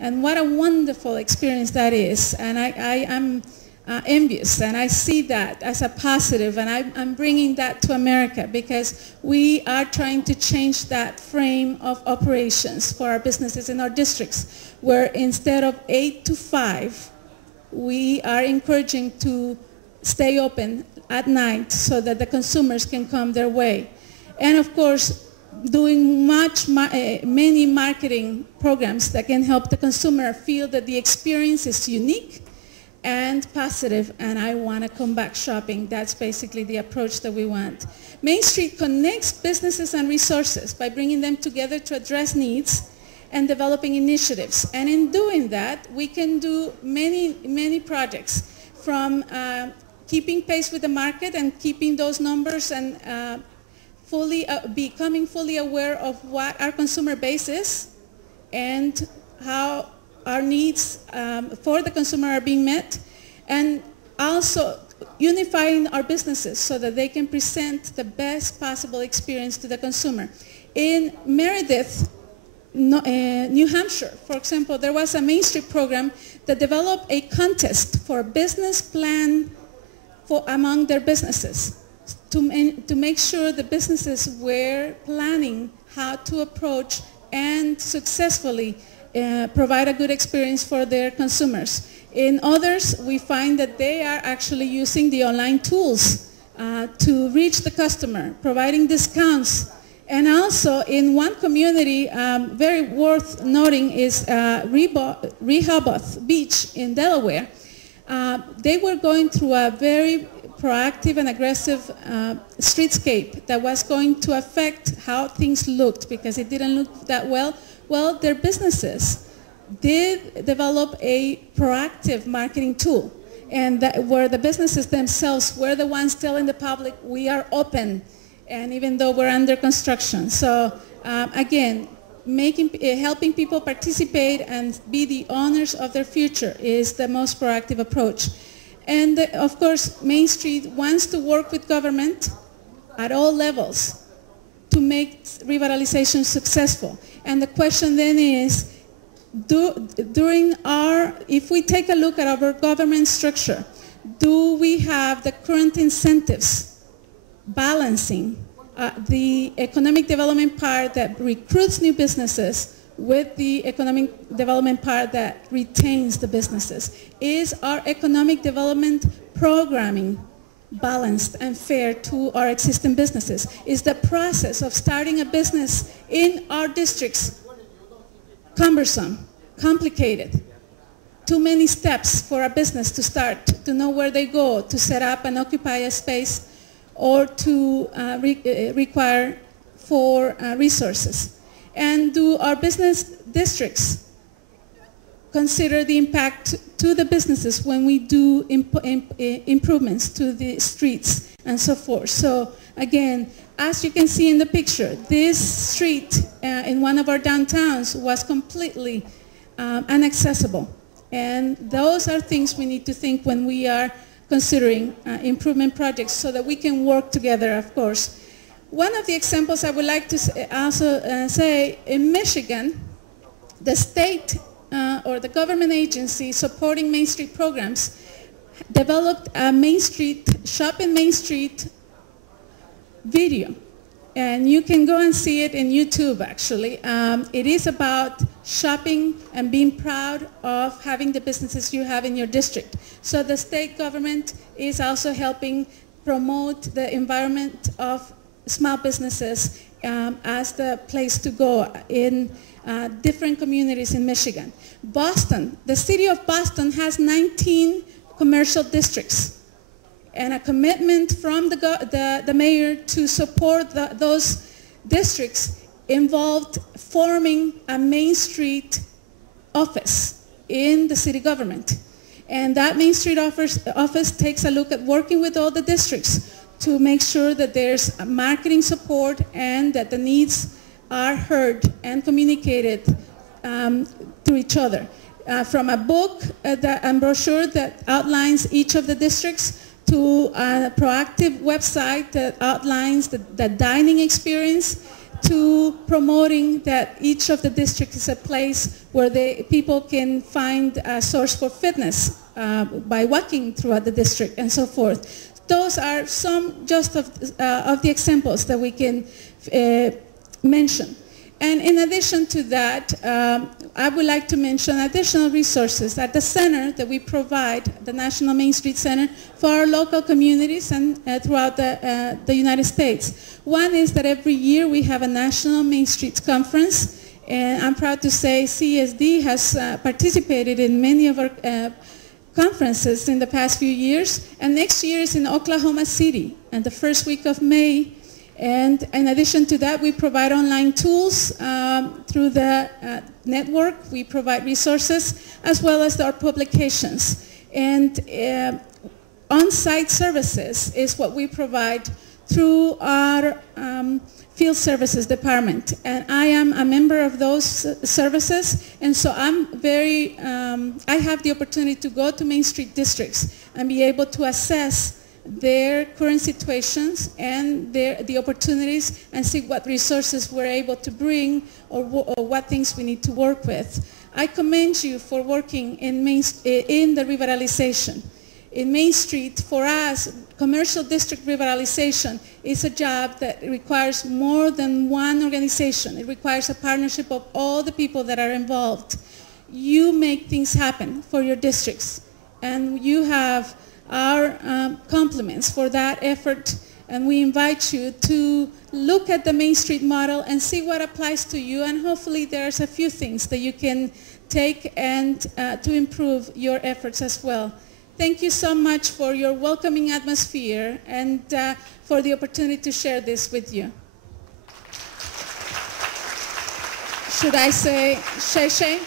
And what a wonderful experience that is. And I am envious, and I see that as a positive, and I'm bringing that to America because we are trying to change that frame of operations for our businesses in our districts, where instead of 8 to 5, we are encouraging to stay open at night so that the consumers can come their way. And of course, doing many marketing programs that can help the consumer feel that the experience is unique and positive, and I want to come back shopping. That's basically the approach that we want. Main Street connects businesses and resources by bringing them together to address needs and developing initiatives. And in doing that, we can do many projects, from keeping pace with the market and keeping those numbers and becoming fully aware of what our consumer base is and how our needs for the consumer are being met, and also unifying our businesses so that they can present the best possible experience to the consumer. In Meredith, New Hampshire, for example, there was a Main Street program that developed a contest for a business plan among their businesses to make sure the businesses were planning how to approach and successfully provide a good experience for their consumers. In others, we find that they are actually using the online tools to reach the customer, providing discounts. And also in one community, very worth noting is Rehoboth Beach in Delaware. They were going through a very proactive and aggressive streetscape that was going to affect how things looked because it didn't look that well. Well, their businesses did develop a proactive marketing tool, and where the businesses themselves were the ones telling the public, we are open, and even though we're under construction. So again, helping people participate and be the owners of their future is the most proactive approach. And of course, Main Street wants to work with government at all levels to make revitalization successful. And the question then is, if we take a look at our government structure, do we have the current incentives balancing the economic development part that recruits new businesses with the economic development part that retains the businesses? Is our economic development programming balanced and fair to our existing businesses? Is the process of starting a business in our districts cumbersome, complicated, too many steps for a business to start, to know where they go, to set up and occupy a space, or to require for resources? And do our business districts consider the impact to the businesses when we do improvements to the streets and so forth? So again, as you can see in the picture, this street in one of our downtowns was completely inaccessible. And those are things we need to think when we are considering improvement projects so that we can work together, of course. One of the examples I would like to also say, in Michigan, the state or the government agency supporting Main Street programs developed a Main Street, Shop in Main Street video. And you can go and see it in YouTube, actually. It is about shopping and being proud of having the businesses you have in your district. So the state government is also helping promote the environment of small businesses as the place to go in different communities in Michigan. Boston, the city of Boston has 19 commercial districts, and a commitment from the mayor to support those districts involved forming a Main Street office in the city government. And that Main Street office takes a look at working with all the districts to make sure that there's marketing support and that the needs are heard and communicated to each other. From a book and brochure that outlines each of the districts to a proactive website that outlines the dining experience, to promoting that each of the districts is a place where people can find a source for fitness by walking throughout the district and so forth. Those are some just of the examples that we can mention. And in addition to that, I would like to mention additional resources at the center that we provide, the National Main Street Center, for our local communities and throughout the United States. One is that every year we have a National Main Streets Conference, and I'm proud to say CSD has participated in many of our conferences in the past few years, and next year is in Oklahoma City, and the first week of May. And in addition to that, we provide online tools through the network. We provide resources as well as our publications. And on-site services is what we provide through our field services department. And I am a member of those services, and so I have the opportunity to go to Main Street districts and be able to assess their current situations and the opportunities and see what resources we're able to bring or what things we need to work with. I commend you for working in the revitalization. In Main Street, for us, commercial district revitalization is a job that requires more than one organization. It requires a partnership of all the people that are involved. You make things happen for your districts, and you have our compliments for that effort, and we invite you to look at the Main Street model and see what applies to you, and hopefully there's a few things that you can take and to improve your efforts as well. Thank you so much for your welcoming atmosphere and for the opportunity to share this with you. Should I say Shay Shay?